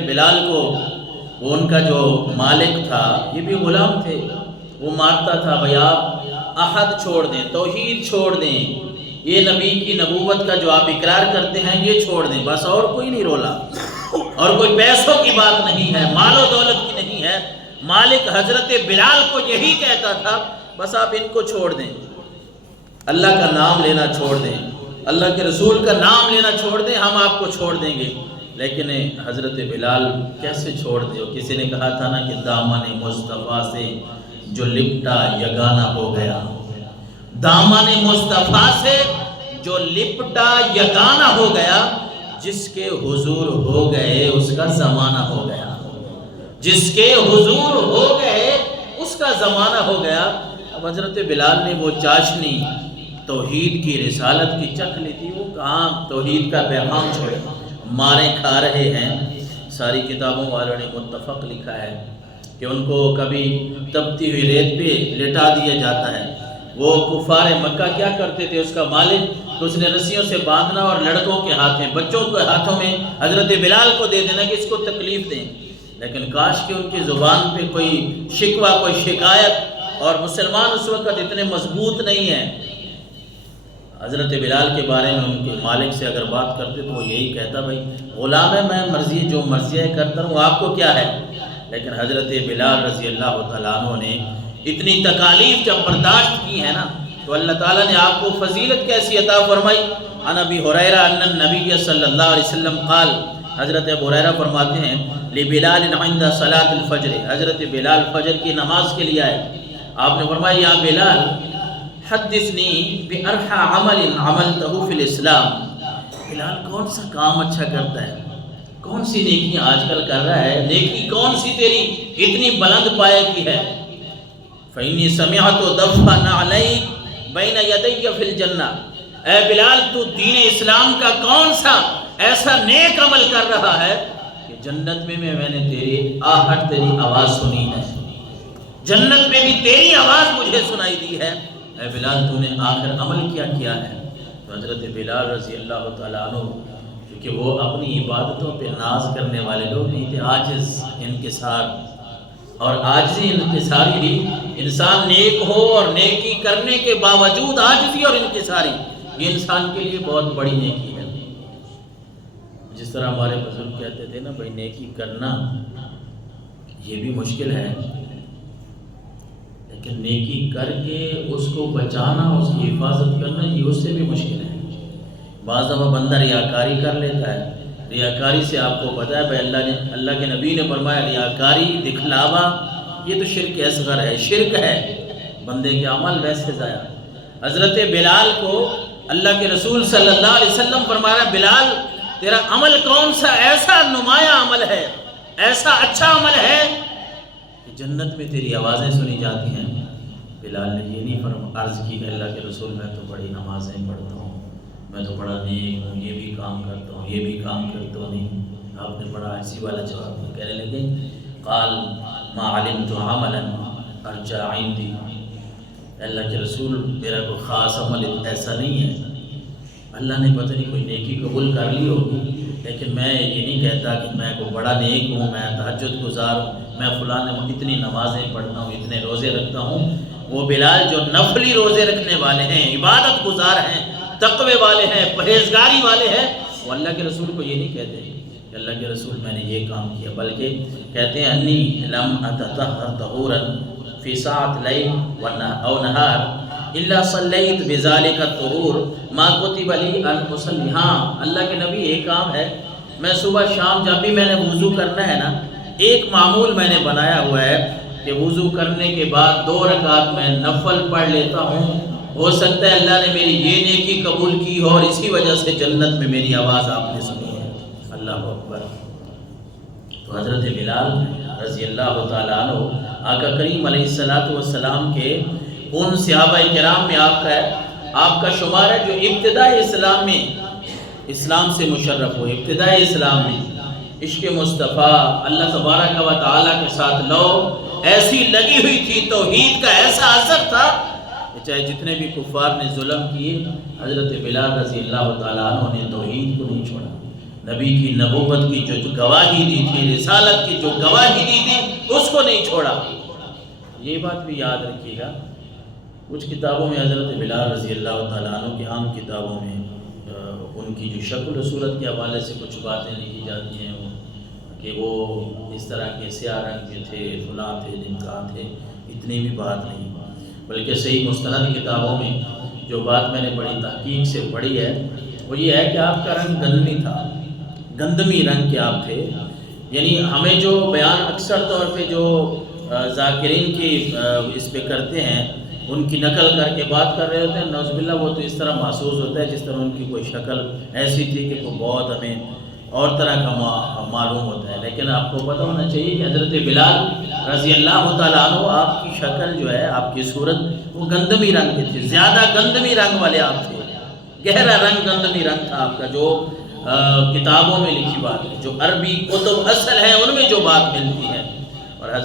بلال کو وہ ان کا جو مالک تھا یہ بھی غلام تھے، وہ مارتا تھا بھئی آپ احد چھوڑ دیں، توحید چھوڑ دیں، یہ نبی کی نبوت کا جو آپ اقرار کرتے ہیں یہ چھوڑ دیں، بس اور کوئی نہیں رولا، اور کوئی پیسوں کی بات نہیں ہے، مال و دولت کی نہیں ہے، مالک حضرت بلال کو یہی کہتا تھا بس آپ ان کو چھوڑ دیں، اللہ کا نام لینا چھوڑ دیں، اللہ کے رسول کا نام لینا چھوڑ دیں، ہم آپ کو چھوڑ دیں گے۔ لیکن حضرت بلال کیسے چھوڑ دے؟ کسی نے کہا تھا نا کہ دامن مصطفیٰ سے جو لپٹا یگانہ ہو گیا، دامن مصطفیٰ سے جو لپٹا یگانہ ہو گیا، جس کے حضور ہو گئے اس کا زمانہ ہو گیا، جس کے حضور ہو گئے اس کا زمانہ ہو گیا۔ اب حضرت بلال نے وہ چاشنی توحید کی رسالت کی چکھ لی تھی، وہ کہاں توحید کا پیغام چھوڑے، مارے کھا رہے ہیں۔ ساری کتابوں والوں نے متفق لکھا ہے کہ ان کو کبھی تپتی ہوئی ریت پہ لٹا دیا جاتا ہے۔ وہ کفار مکہ کیا کرتے تھے، اس کا مالک تو اس نے رسیوں سے باندھنا اور لڑکوں کے ہاتھ میں، بچوں کے ہاتھوں میں حضرت بلال کو دے دینا کہ اس کو تکلیف دیں، لیکن کاش کہ ان کی زبان پہ کوئی شکوہ، کوئی شکایت، اور مسلمان اس وقت اتنے مضبوط نہیں ہیں۔ حضرت بلال کے بارے میں ان کے مالک سے اگر بات کرتے تو وہ یہی کہتا بھائی غلام ہے، میں مرضی جو مرضی ہے کرتا ہوں، آپ کو کیا ہے؟ لیکن حضرت بلال رضی اللہ تعالیٰ عنہ نے اتنی تکالیف جب برداشت کی ہے نا، تو اللہ تعالیٰ نے آپ کو فضیلت کیسی عطا فرمائی۔ عن ابی ہریرہ ان النبی صلی اللہ علیہ وسلم قال، حضرت ابو ہریرہ فرماتے ہیں لبلال عند صلاۃ الفجر، حضرت بلال فجر کی نماز کے لیے آئے، آپ نے فرمایا یا بلال حدثنی بأرحى عمل عملته فی الاسلام، بلال کون سا کام اچھا کرتا ہے، کون سی نیکی آج کل کر رہا ہے، نیکی کون سی تیری اتنی بلند پائے کی ہے؟ فإنی سمعت دفع نعلیک بین یدی فی الجنہ، اے بلال تو دین اسلام کا کون سا ایسا نیک عمل کر رہا ہے کہ جنت میں میں نے تیری آہٹ، تیری آواز سنی ہے، جنت میں بھی تیری آواز مجھے سنائی دی ہے، اے بلال تو نے آخر عمل کیا ہے؟ تو حضرت بلال رضی اللہ تعالیٰ عنہ کیونکہ وہ اپنی عبادتوں پہ ناز کرنے والے لوگ نہیں تھے، عاجز، انکسار، اور عاجزی انکساری ہی انسان نیک ہو اور نیکی کرنے کے باوجود عاجزی اور انکساری، یہ انسان کے لیے بہت بڑی نیکی ہے۔ جس طرح ہمارے بزرگ کہتے تھے نا بھائی نیکی کرنا یہ بھی مشکل ہے، کہ نیکی کر کے اس کو بچانا، اس کی حفاظت کرنا یہ اس سے بھی مشکل ہے۔ بعض دفعہ بندہ ریاکاری کر لیتا ہے، ریاکاری سے آپ کو پتہ ہے بھائی اللہ کے نبی نے فرمایا ریاکاری، دکھلاوا، یہ تو شرک اصغر ہے، شرک ہے، بندے کے عمل ویسے ضائع۔ حضرت بلال کو اللہ کے رسول صلی اللہ علیہ وسلم فرمایا بلال تیرا عمل کون سا ایسا نمایاں عمل ہے، ایسا اچھا عمل ہے کہ جنت میں تیری آوازیں سنی جاتی ہیں؟ بلال نے یہ نہیں عرض کی کہ اللہ کے رسول میں تو بڑی نمازیں پڑھتا ہوں، میں تو بڑا نیک ہوں، یہ بھی کام کرتا ہوں، یہ بھی کام کرتا ہوں، نہیں، آپ نے بڑا ایسی والا جواب دیا، کہنے لگے قال ما علمت عملا ارجى عندي، اللہ کے رسول میرا کوئی خاص عمل ایسا نہیں ہے، اللہ نے پتہ نہیں کوئی نیکی قبول کر لی ہوگی، لیکن میں یہ نہیں کہتا کہ میں کوئی بڑا نیک ہوں، میں تہجد گزار ہوں، میں فلاں اتنی نمازیں پڑھتا ہوں، اتنے روزے رکھتا ہوں۔ وہ بلال جو نفلی روزے رکھنے والے ہیں، عبادت گزار ہیں، تقوی والے ہیں، پرہیزگاری والے ہیں، وہ اللہ کے رسول کو یہ نہیں کہتے کہ اللہ کے رسول میں نے یہ کام کیا، بلکہ کہتے ہیں انی لم اتطہر طہورا فی ساعۃ لیل او نہار الا صلیت بذلک الطہور ما کتب لی ان اصلی۔ ہاں اللہ کے نبی ایک کام ہے، میں صبح شام جب بھی میں نے وضو کرنا ہے نا، ایک معمول میں نے بنایا ہوا ہے کہ وضو کرنے کے بعد 2 رکعت میں نفل پڑھ لیتا ہوں، ہو سکتا ہے اللہ نے میری یہ نیکی قبول کی ہو اور اسی وجہ سے جنت میں میری آواز آپ نے سنی ہے۔ اللہ اکبر۔ تو حضرت بلال رضی اللہ تعالیٰ عنہ آقا کریم علیہ السلام کے ان صحابہ کرام میں آپ کا شمار ہے جو ابتدائی اسلام میں اسلام سے مشرف ہوئے، ابتدائی اسلام میں عشق مصطفیٰ اللہ تبارک و تعالیٰ کے ساتھ لو ایسی لگی ہوئی تھی، توحید کا ایسا اثر تھا کہ چاہے جتنے بھی کفار نے ظلم کیے، حضرت بلال رضی اللہ تعالیٰ عنہ نے توحید کو نہیں چھوڑا، نبی کی نبوت کی جو گواہی دی تھی، رسالت کی جو گواہی دی تھی، اس کو نہیں چھوڑا۔ یہ بات بھی یاد رکھیے گا۔ کچھ کتابوں میں حضرت بلال رضی اللہ تعالیٰ عنہ کی عام کتابوں میں ان کی جو شکل و صورت کے حوالے سے کچھ باتیں لکھی جاتی ہیں کہ وہ اس طرح کے سیاہ رنگ کے تھے، فلاں تھے، ڈھمکاں تھے، اتنی بھی بات نہیں، بلکہ صحیح مستند کتابوں میں جو بات میں نے بڑی تحقیق سے پڑھی ہے وہ یہ ہے کہ آپ کا رنگ گندمی تھا، گندمی رنگ کے آپ تھے۔ یعنی ہمیں جو بیان اکثر طور پہ جو ذاکرین کی اس پہ کرتے ہیں، ان کی نقل کر کے بات کر رہے ہوتے ہیں، نعوذ باللہ وہ تو اس طرح محسوس ہوتا ہے جس طرح ان کی کوئی شکل ایسی تھی کہ وہ بہت ہمیں اور طرح کا معلوم ہوتا ہے۔ لیکن آپ کو پتہ ہونا چاہیے کہ حضرت بلال رضی اللہ تعالیٰ عنہ آپ کی شکل جو ہے، آپ کی صورت وہ گندمی رنگ کی تھی، زیادہ گندمی رنگ والے آپ تھے، گہرا رنگ گندمی رنگ تھا آپ کا، جو کتابوں میں لکھی بات ہے، جو عربی کتب اصل ہیں ان میں جو بات ملتی ہے۔ اور حضرت